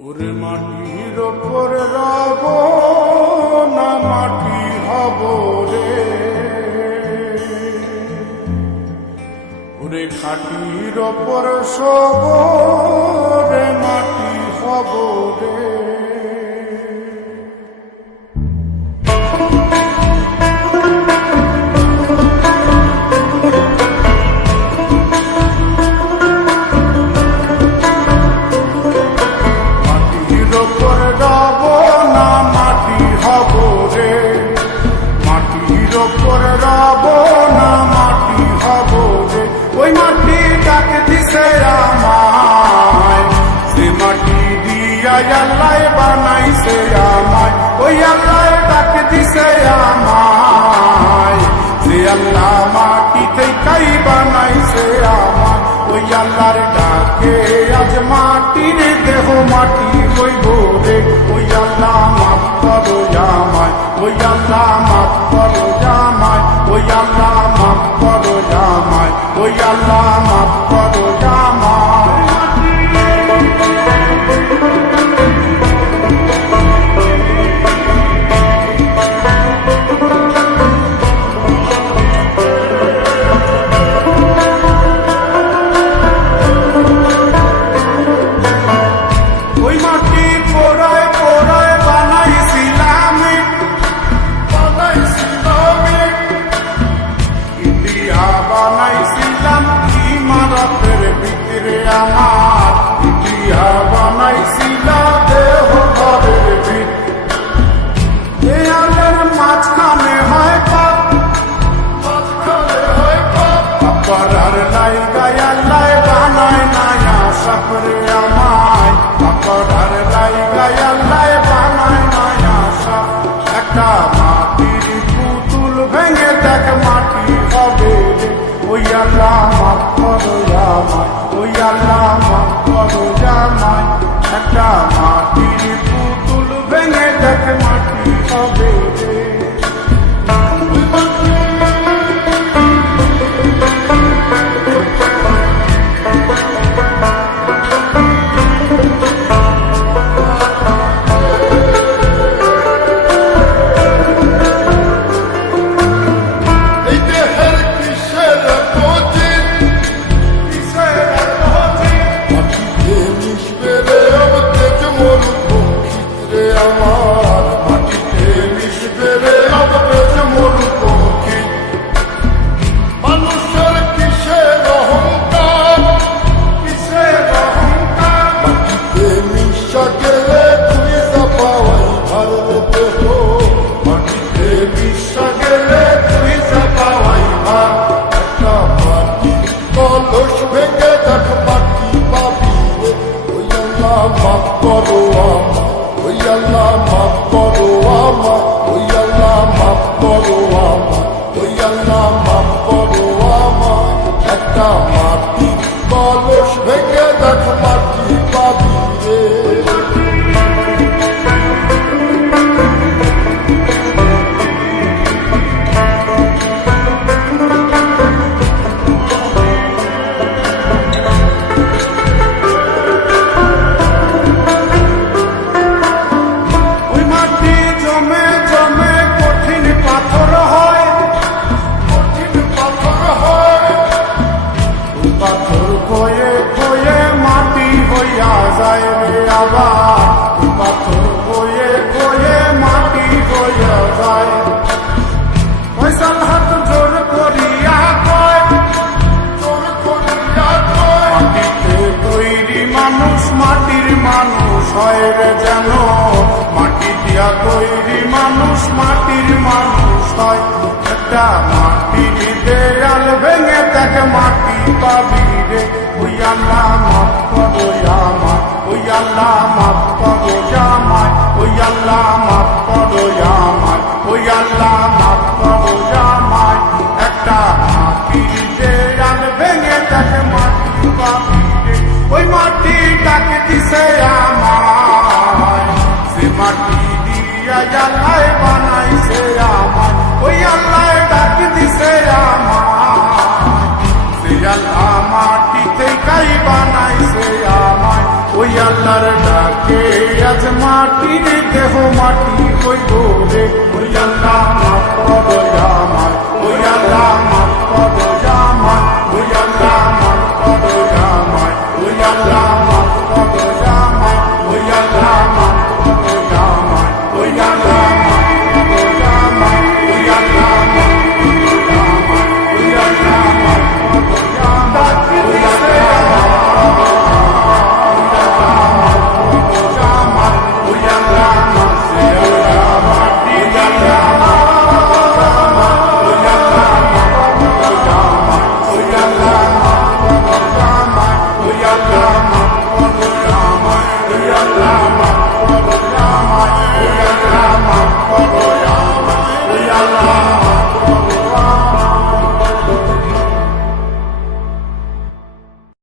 ওরে মাটির ওপর রব না মাটি হব রে, ওরে খাটির ওপর সব রে মাটি হব রে। ওই মাটি ডাক দিছে আমায়, সে মাটি দিয়া আল্লাহ বানাইছে আমায়। ওই আল্লাহ ডাক দিছে আমায়, সে আল্লাহ মাটি থেকেই বানাইছে আমায়। ওই আল্লাহর ডাকে আজ মাটির দেহ মাটি হইব রে। ওই আল্লাহ মাফ করো আমায়, ওই আল্লাহ মাফ করো আমায়, ওই আল্লাহ মাফ করো আমায়, ওই আল্লাহ মাফ করো আমায়। ওই মাটি পোড়ায় পোড়ায় বানাইছিলাম ইন্ডিয়া, বানাইছিলাম ইমারতের ভিতরে আমার ইন্ডিয়া, বানাইছিলাম দেহ ঘরের ভিতরে। মাঝখানে হয় পাপ, করার লাইগায় আল্লাহ বানায় নায়া সাপরে আমায়, করার লাইগায় আল্লাহ বানায় নায়া সাপ। একটা মাটির পুতুল ভেঙে দেখ মাটি হবে রে। ওই আল্লাহ মাফ করো আমায়, ওই আল্লাহ মাফ করো আমায়। একটা মাটির পুতুল ভেঙে দেখ মাটি হবে রে। মাফ করো আমায়, ওই আল্লাহ মাফ করো আমায়, ওই আল্লাহ মাফ করো আমায়, ওই আল্লাহ মাফ করো আমায়। একটা মাটি কলস ভেঙে দেখ মাটি পাবি রে। পাথর খয়ে খয়ে মাটি হইয়া যায় রে আবার, পাথর খয়ে খয়ে মাটি হইয়া যায়। ফয়সাল হাত জোর করিয়া কয়, জোর করিয়া কয়, মাটিতে তৈরি মানুষ মাটির মানুষ হয় রে যেন। মাটি দিয়া তৈরি মানুষ মাটির মানুষ হয়। একটা মাটির দেয়াল ভেঙে দেখ মাটি পাবি রে। ওই আল্লাহ মাফ করো আমায়, ওই আল্লাহ মাফ করো আমায়, ওই আল্লাহ মাফ করো আমায়, ওই আল্লাহ মাফ করো আমায়। একটা মাটির দেয়াল ভেঙে দেখ মাটি পাবি রে। ওই মাটি ডাক দিছে আমায়, সে মাটি দিয়া আল্লাহ বানাইছে আমায়। ওই আল্লাহ ডাক দিছে আমায়, সে আল্লাহ মাটি থেকেই বানাইছে আমায়। ওই আল্লাহর ডাকে মাটি হইব রে ওই আল্লাহ